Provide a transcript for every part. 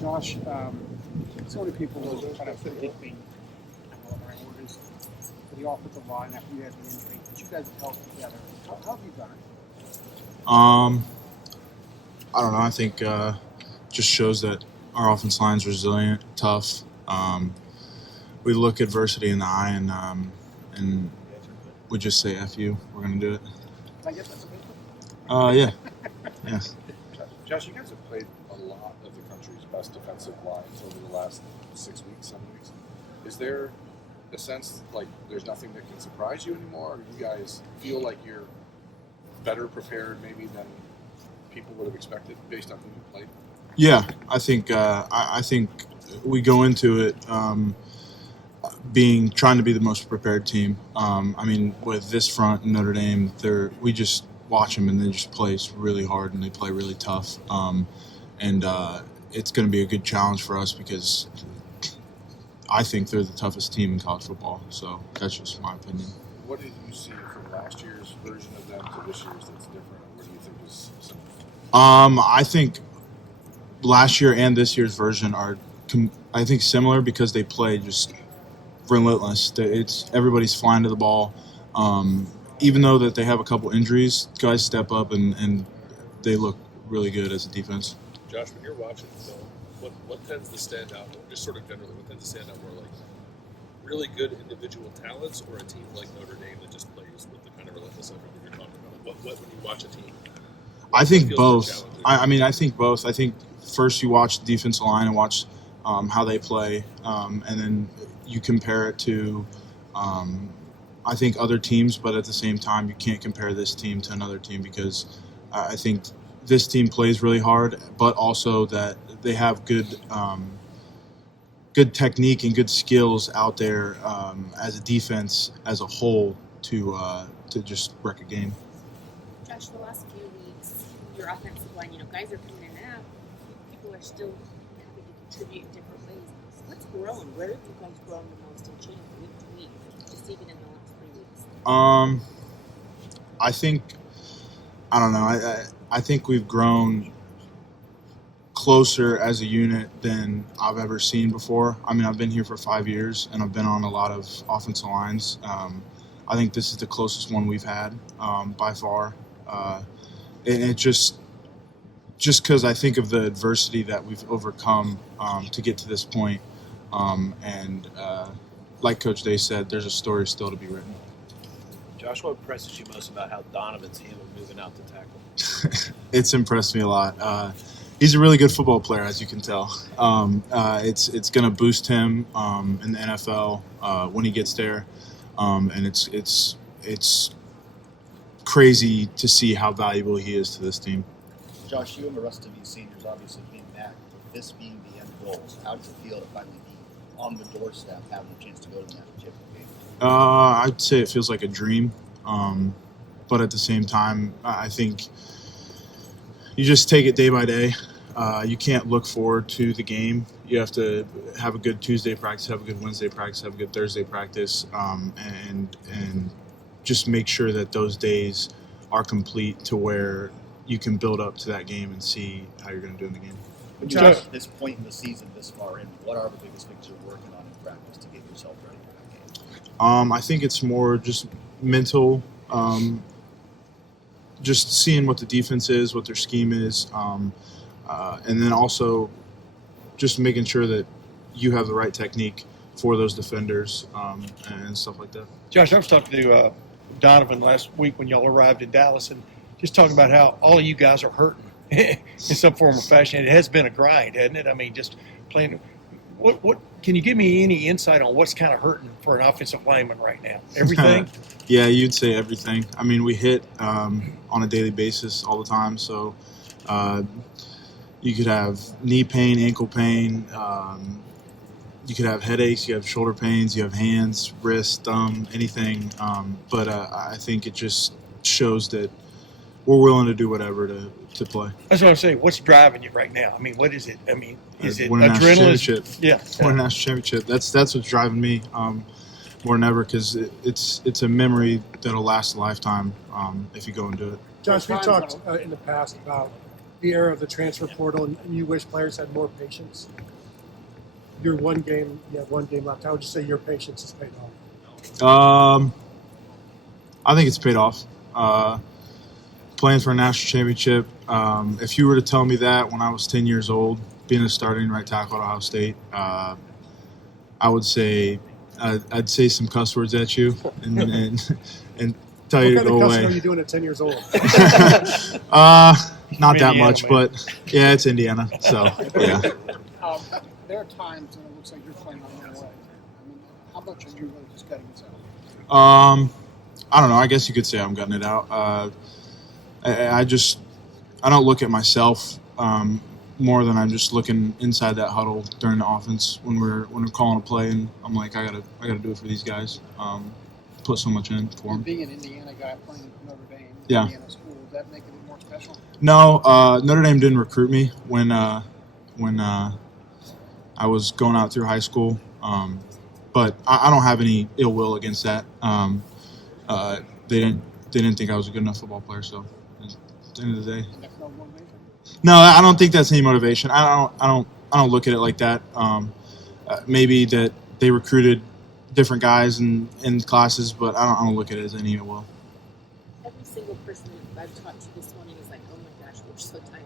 Josh, so many people were kind of predicting orders for the offensive line after you had the injury, but you guys have held together. How have you done it? I don't know. I think just shows that our offense line is resilient, tough. We look adversity in the eye and we just say "F you." We're gonna do it. Can I get that some Yeah. Yes. Josh, you guys have played a lot of the country's best defensive lines over the last 6 weeks, 7 weeks. Is there a sense like there's nothing that can surprise you anymore, or do you guys feel like you're better prepared maybe than people would have expected based on who you played? Yeah, I think I think we go into it trying to be the most prepared team. I mean, with this front in Notre Dame, we just watch them and they just play really hard and they play really tough. And it's going to be a good challenge for us because I think they're the toughest team in college football. So that's just my opinion. What did you see from last year's version of them to this year's that's different? What do you think is similar? I think last year and this year's version are, I think, similar because they play just relentless. Everybody's flying to the ball. Even though that they have a couple injuries, guys step up and they look really good as a defense. Josh, when you're watching film, what tends to stand out, just sort of generally, what tends to stand out more, like really good individual talents or a team like Notre Dame that just plays with the kind of relentless effort that you're talking about? What when you watch a team? I think both. I think both. I think first you watch the defensive line and watch how they play, and then you compare it to I think other teams, but at the same time you can't compare this team to another team because I think this team plays really hard, but also that they have good technique and good skills out there as a defense as a whole to just wreck a game. Josh, the last few weeks, your offensive line, guys are coming in and out. People are still having to contribute in different ways. What's grown? Where have you guys grown the most and changed week to week, just even in the last 3 weeks? I don't know. I think we've grown closer as a unit than I've ever seen before. I mean, I've been here for 5 years and I've been on a lot of offensive lines. I think this is the closest one we've had by far. And it just because I think of the adversity that we've overcome to get to this point. And like Coach Day said, there's a story still to be written. Josh, what impresses you most about how Donovan's handled moving out to tackle? It's impressed me a lot. He's a really good football player, as you can tell. It's going to boost him in the NFL when he gets there, and it's crazy to see how valuable he is to this team. Josh, you and the rest of you seniors obviously came back with this being the end goal. So how does it feel to finally be on the doorstep, having a chance to go to the national championship game? I'd say it feels like a dream, but at the same time, I think you just take it day by day. You can't look forward to the game. You have to have a good Tuesday practice, have a good Wednesday practice, have a good Thursday practice, and just make sure that those days are complete to where you can build up to that game and see how you're going to do in the game. When you're at this point in the season, this far in, what are the biggest things you're working on in practice to get yourself ready for that game? I think it's more just mental, just seeing what the defense is, what their scheme is, and then also just making sure that you have the right technique for those defenders and stuff like that. Josh, I was talking to Donovan last week when y'all arrived in Dallas and just talking about how all of you guys are hurting in some form or fashion. It has been a grind, hasn't it? I mean, just playing. What can you give me any insight on what's kind of hurting for an offensive lineman right now? Everything? Yeah, you'd say everything. I mean, we hit on a daily basis all the time, so you could have knee pain, ankle pain, you could have headaches, you have shoulder pains, you have hands, wrists, thumb, anything. But I think it just shows that we're willing to do whatever to play. That's what I'm saying. What's driving you right now? I mean, what is it? I mean, is it win a national adrenaline? championship. Yeah. Win a national championship. That's what's driving me more than ever because it's a memory that'll last a lifetime if you go and do it. Josh, we talked in the past about the era of the transfer portal, and you wish players had more patience? You're one game left. How would you say your patience has paid off? I think it's paid off. Playing for a national championship. If you were to tell me that when I was 10 years old, being a starting right tackle at Ohio State, I would say I'd say some cuss words at you and tell you to go What kind of away. cussing are you doing at 10 years old? Not that Indiana, much, man. but yeah, it's Indiana. So yeah. There are times when it looks like you're playing on your way. I mean, how much are you really just cutting this out? I don't know. I guess you could say I'm gutting it out. I don't look at myself more than I'm just looking inside that huddle during the offense when we're calling a play, and I'm like, I gotta do it for these guys. Put so much in for them. Being an Indiana guy playing at Notre Dame, Yeah. Indiana school, does that make it more special? No, Notre Dame didn't recruit me when I was going out through high school. But I don't have any ill will against that. They didn't think I was a good enough football player. So at the end of the day, And that's no motivation? no, I don't think that's any motivation. I don't look at it like that. Maybe that they recruited different guys in classes, but I don't look at it as any ill will. Every single person that I've talked to this morning is like, oh my gosh, we're so tired.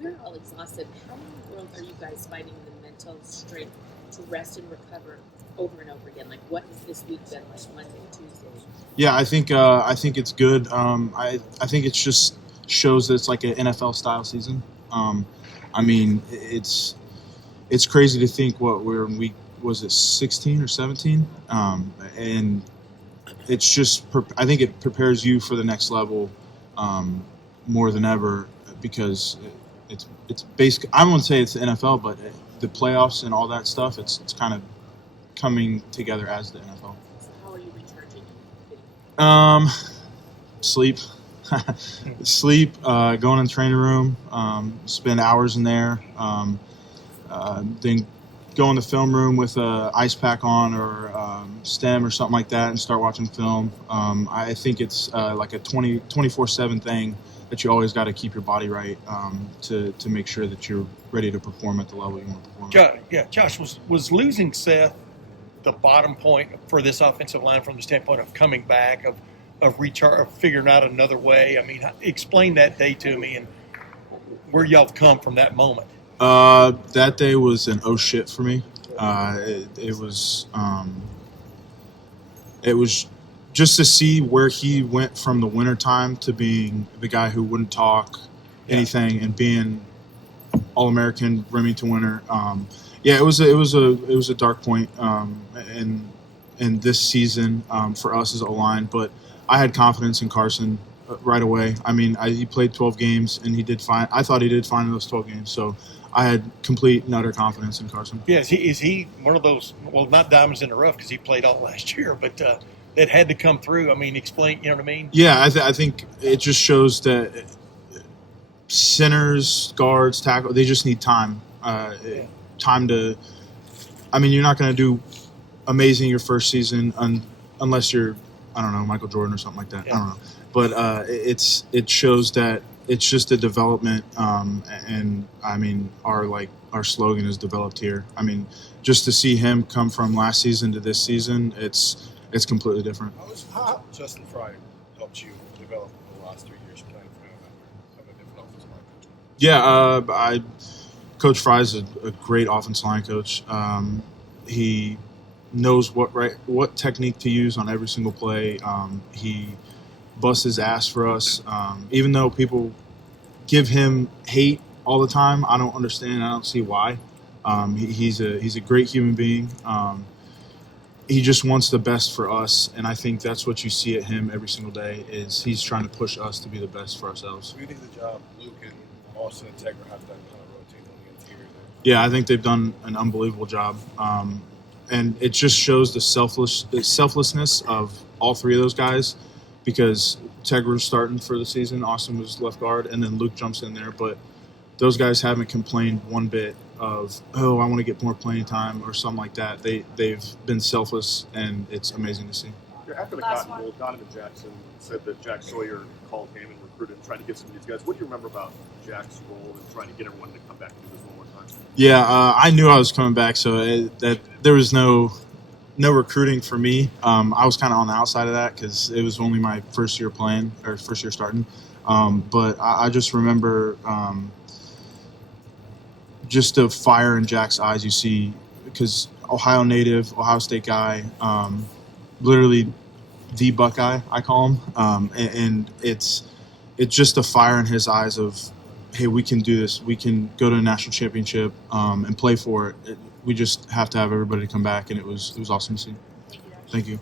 We're all exhausted. How in the world are you guys finding the mental strength to rest and recover over and over again? Like, what has this week been like, Monday, Tuesday? Yeah, I think it's good. I think it just shows that it's like an NFL style season. I mean, it's crazy to think what we're in week, was it 16 or 17? And it's just, I think it prepares you for the next level more than ever, because it's basic. I wouldn't say it's the NFL, but the playoffs and all that stuff, it's kind of coming together as the NFL. So how are you recharging? Sleep. Sleep, going in the training room, spend hours in there, then go in the film room with a ice pack on or stem or something like that and start watching film. I think it's like a 24/7 thing that you always got to keep your body right to make sure that you're ready to perform at the level you want to perform at. Josh, was losing Seth the bottom point for this offensive line from the standpoint of coming back, of figuring out another way? I mean, explain that day to me and where y'all come from that moment. That day was an oh shit for me. It was just to see where he went from the wintertime to being the guy who wouldn't talk anything and being All-American Remington winner. It was a dark point in this season for us as O-line, but I had confidence in Carson right away. I mean, he played 12 games and he did fine. I thought he did fine in those 12 games, so I had complete and utter confidence in Carson. Yeah, is he one of those? Well, not diamonds in the rough because he played all last year, but that had to come through. I mean, explain. You know what I mean? Yeah, I think it just shows that centers, guards, tackle, they just need time. Time to. I mean, you're not going to do amazing your first season unless you're, I don't know, Michael Jordan or something like that. Yeah. I don't know, but it shows that it's just a development, and I mean our slogan is developed here. I mean, just to see him come from last season to this season, it's completely different. How Justin Fryar helped you develop in the last 3 years playing for him after a different offensive line coach? Yeah, Coach Fry is a great offensive line coach. He knows what technique to use on every single play. He busts his ass for us. Even though people give him hate all the time, I don't understand. I don't see why. He's a great human being. He just wants the best for us, and I think that's what you see at him every single day. Is he's trying to push us to be the best for ourselves. Do you think the job Luke and Austin and Tegra have done kind of rotating on the interior there? Yeah, I think they've done an unbelievable job, and it just shows the selflessness of all three of those guys. Because Tegra was starting for the season, Austin was left guard, and then Luke jumps in there. But those guys haven't complained one bit of, oh, I want to get more playing time or something like that. They've been selfless, and it's amazing to see. After the Cotton Bowl, Donovan Jackson said that Jack Sawyer called him and recruited and trying to get some of these guys. What do you remember about Jack's role in trying to get everyone to come back and do this one more time? Yeah, I knew I was coming back, so that there was no recruiting for me. I was kind of on the outside of that because it was only my first year playing or first year starting. But I just remember just the fire in Jack's eyes. You see, because Ohio native, Ohio State guy, literally the Buckeye, I call him, and it's just a fire in his eyes of, hey, we can do this. We can go to a national championship and play for it. We just have to have everybody come back, and it was awesome to see. Thank you.